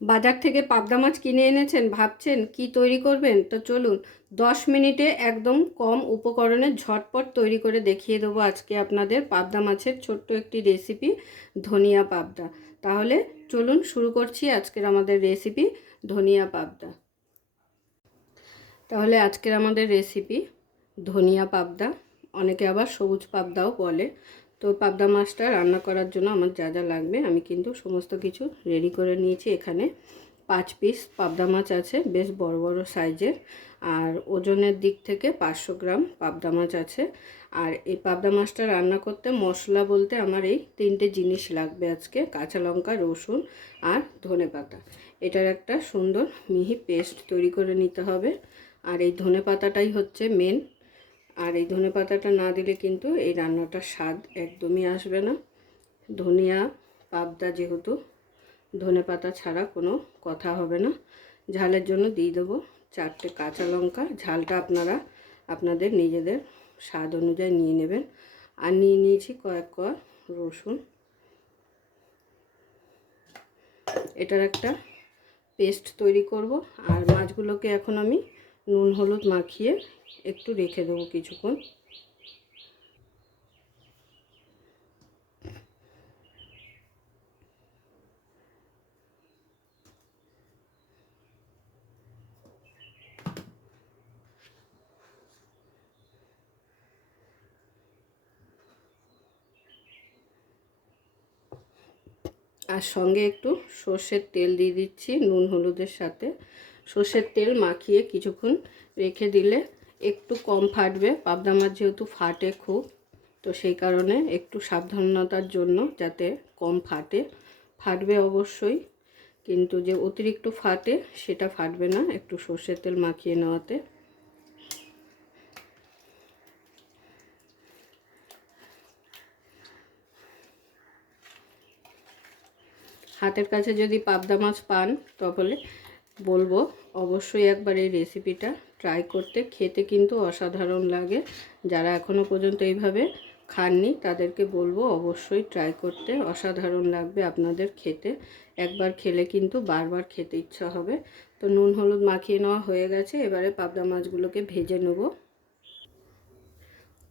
বাজার থেকে পাবদা মাছ কিনে এনেছেন, ভাবছেন কি তৈরি করবেন? তো চলুন 10 মিনিটে একদম কম উপকরণে ঝটপট তৈরি করে দেখিয়ে দেবো আজকে আপনাদের পাবদা মাছের ছোট্ট একটি রেসিপি, ধনিয়া পাবদা। তাহলে চলুন শুরু করছি আজকের আমাদের রেসিপি, ধনিয়া পাবদা। তাহলে আজকের আমাদের রেসিপি ধনিয়া পাবদা, অনেকে আবার সবুজ পাবদাও বলে। তো পাবদা মাছটা রান্না করার জন্য আমার যা যা লাগবে আমি কিন্তু সমস্ত কিছু রেডি করে নিয়েছি। এখানে 5 পিস পাবদা মাছ আছে, বেশ বড় বড় সাইজের, আর ওজনের দিক থেকে 500 গ্রাম পাবদা মাছ আছে। আর এই পাবদা মাছটা রান্না করতে মশলা বলতে আমার এই 3টে জিনিস লাগবে আজকে: কাঁচা লঙ্কা, রসুন আর ধনেপাতা। এটার একটা সুন্দর মিহি পেস্ট তৈরি করে নিতে হবে। আর এই ধনেপাতাটাই হচ্ছে মেন, আর এই ধনেপাতাটা না দিলে কিন্তু এই রান্নাটার স্বাদ একদমই আসবে না। ধনিয়া পাবদা যেহেতু, ধনেপাতা ছাড়া কোনো কথা হবে না। ঝালের জন্য দিয়ে দেবো 4টে কাঁচা লঙ্কা, ঝালটা আপনারা আপনাদের নিজেদের স্বাদ অনুযায়ী নিয়ে নেবেন। আর নিয়ে নিয়েছি কয়েক কোয়া রসুন। এটার একটা পেস্ট তৈরি করব। আর মাছগুলোকে এখন আমি নুন হলুদ মাখিয়ে একটু রেখে দেবো কিছুক্ষণ। আর সঙ্গে একটু সর্ষের তেল দিয়ে দিচ্ছি নুন হলুদের সাথে। সর্ষের তেল মাখিয়ে কিছুক্ষণ রেখে দিলে একটু কম ফাটবে। পাবদা মাছ যেহেতু ফাটে খুব, তো সেই কারণে একটু সাবধানতার জন্য যাতে কম ফাটে। ফাটবে অবশ্যই, কিন্তু যে অতিরিক্ত ফাটে সেটা ফাটবে না একটু সর্ষের তেল মাখিয়ে নেওয়াতে। হাতের কাছে যদি পাবদা মাছ পান তাহলে বলবো অবশ্যই একবার এই রেসিপিটা ট্রাই করতে। খেতে কিন্তু অসাধারণ লাগে। যারা এখনও পর্যন্ত এইভাবে খাননি তাদেরকে বলবো অবশ্যই ট্রাই করতে, অসাধারণ লাগবে আপনাদের খেতে। একবার খেলে কিন্তু বারবার খেতে ইচ্ছা হবে। তো নুন হলুদ মাখিয়ে নেওয়া হয়ে গেছে, এবারে পাবদা মাছগুলোকে ভেজে নেব।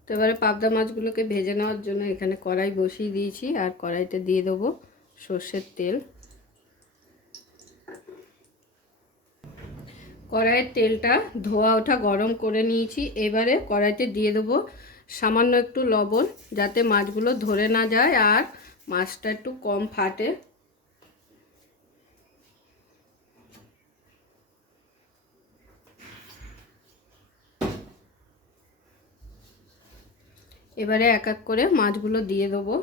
তো এবারে পাবদা মাছগুলোকে ভেজে নেওয়ার জন্য এখানে কড়াই বসিয়ে দিয়েছি, আর কড়াইতে দিয়ে দেবো সর্ষের তেল। কড়াইয়ের তেলটা ধোয়া ওঠা গরম করে নিয়েছি। এবারে কড়াইতে দিয়ে দেবো সামান্য একটু লবণ, যাতে মাছগুলো ধরে না যায় আর মাছটা একটু কম ফাটে। এবারে এক এক করে মাছগুলো দিয়ে দেবো।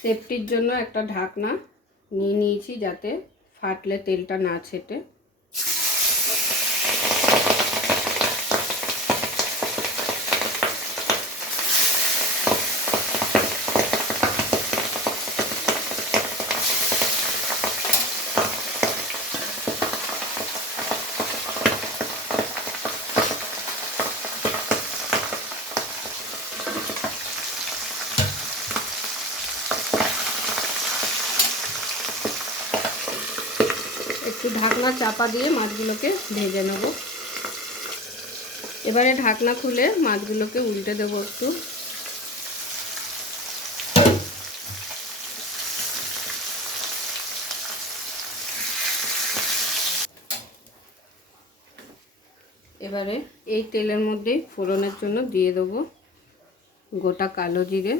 সেফটির জন্য একটা ঢাকনা নিয়ে নিয়েছি যাতে ফাটলে তেলটা না ছেটে। একটু ঢাকনা চাপা দিয়ে মাছগুলোকে ভেজে নেব। এবারে ঢাকনা খুলে মাছগুলোকে উল্টে দেবো একটু। এবারে এই তেলের মধ্যেই ফোড়নের জন্য দিয়ে দেবো গোটা কালো জিরে,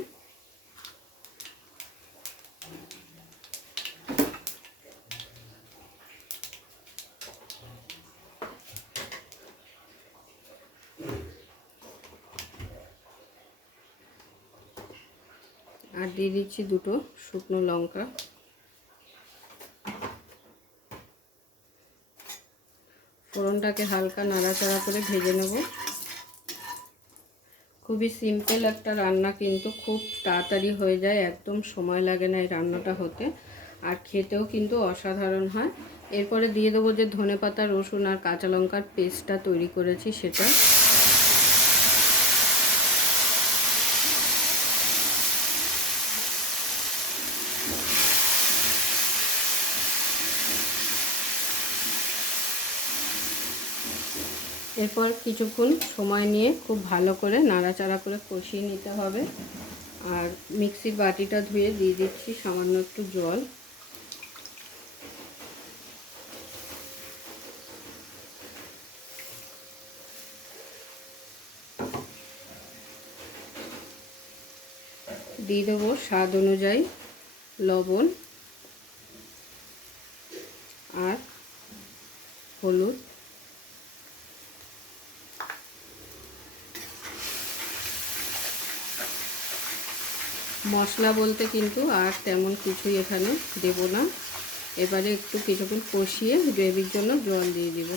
আর দিয়ে দিচ্ছি 2টো শুকনো লঙ্কা। ফোড়নটাকে হালকা নাড়াচাড়া করে ভেজে নেব। খুবই সিম্পল একটা রান্না, কিন্তু খুব তাড়াতাড়ি হয়ে যায়, একদম সময় লাগে না এই রান্নাটা হতে, আর খেতেও কিন্তু অসাধারণ হয়। এরপরে দিয়ে দেবো যে ধনেপাতা, রসুন আর কাঁচা লঙ্কার পেস্টটা তৈরি করেছি সেটা। এরপর কিছুক্ষণ সময় নিয়ে খুব ভালো করে নাড়াচাড়া করে কষিয়ে নিতে হবে। আর মিক্সির বাটিটা ধুয়ে দিয়ে দিচ্ছি সামান্য একটু জল। দিয়ে দেবো স্বাদ অনুযায়ী লবণ আর হলুদ। মশলা বলতে কিন্তু আর তেমন কিছুই এখানে দেব না। এবারে একটু কিছুক্ষণ কষিয়ে গ্রেভির জন্য জল দিয়ে দিব।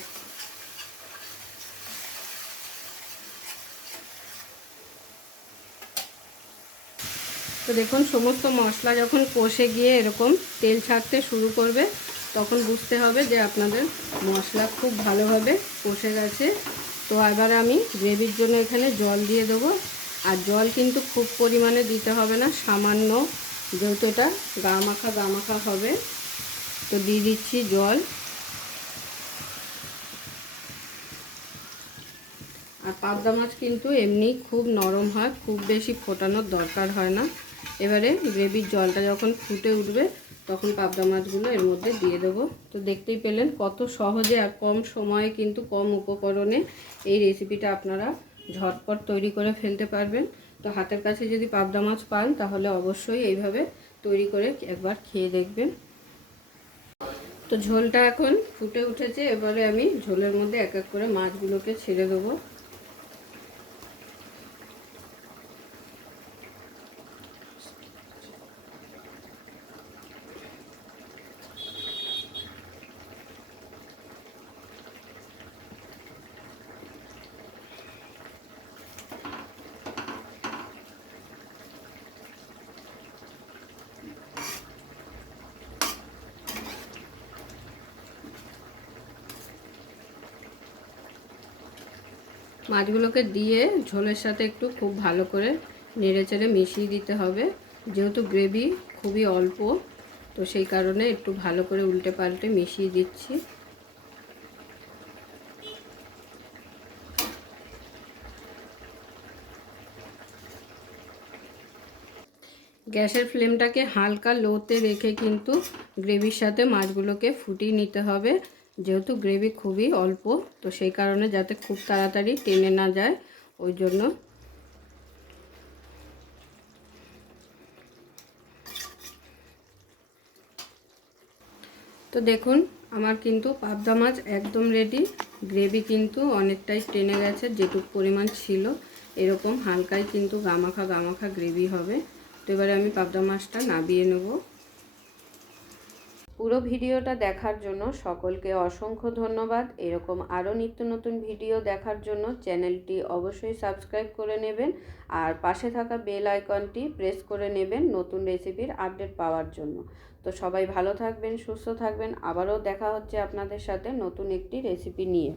তো দেখুন সমস্ত মশলা যখন কষে গিয়ে এরকম তেল ছাড়তে শুরু করবে তখন বুঝতে হবে যে আপনাদের মশলা খুব ভালোভাবে কষে গেছে। তো এবার আমি গ্রেভির জন্য এখানে জল দিয়ে দেবো। আর জল কিন্তু খুব পরিমাণে দিতে হবে না, সামান্য, যেহেতু এটা গা মাখা হবে। তো দিয়ে দিচ্ছি জল। আর পাবদা মাছ কিন্তু এমনি খুব নরম হয়, খুব বেশি ফোটানোর দরকার হয় না। এবারে গ্রেভির জলটা যখন ফুটে উঠবে তখন পাবদা মাছগুলো এর মধ্যে দিয়ে দেবো। তো দেখতেই পেলেন কত সহজে আর কম সময়ে কিন্তু কম উপকরণে এই রেসিপিটা আপনারা ঝটপট তৈরি করে ফেলতে পারবেন। তো হাতের কাছে যদি পাবদা মাছ পান তাহলে অবশ্যই এইভাবে তৈরি করে একবার খেয়ে দেখবেন। তো ঝোলটা এখন ফুটে উঠেছে, এবারে আমি ঝোলের মধ্যে এক এক করে মাছগুলোকে ছেড়ে দেবো। মাছগুলোকে দিয়ে ঝোলের সাথে একটু খুব ভালো করে নেড়েচেড়ে মিশিয়ে দিতে হবে। যেহেতু গ্রেভি খুবই অল্প, তো সেই কারণে একটু ভালো করে উল্টে পাল্টে মিশিয়ে দিচ্ছি। গ্যাসের ফ্লেমটাকে হালকা লোতে রেখে কিন্তু গ্রেভির সাথে মাছগুলোকে ফুটিয়ে নিতে হবে। যেহেতু গ্রেভি খুবই অল্প, তো সেই কারণে যাতে খুব তাড়াতাড়ি টেনে না যায়, ওই জন্য। তো দেখুন আমার কিন্তু পাবদা মাছ একদম রেডি। গ্রেভি কিন্তু অনেকটাই টেনে গেছে, যেটুকু পরিমাণ ছিল এরকম হালকাই কিন্তু গামাখা গ্রেভি হবে। তো এবারে আমি পাবদা মাছটা নাবিয়ে নেব। পুরো ভিডিওটা দেখার জন্য সকলকে অসংখ্য ধন্যবাদ। এরকম আরও নিত্য নতুন ভিডিও দেখার জন্য চ্যানেলটি অবশ্যই সাবস্ক্রাইব করে নেবেন আর পাশে থাকা বেল আইকনটি প্রেস করে নেবেন নতুন রেসিপির আপডেট পাওয়ার জন্য। তো সবাই ভালো থাকবেন, সুস্থ থাকবেন। আবারও দেখা হচ্ছে আপনাদের সাথে নতুন একটি রেসিপি নিয়ে।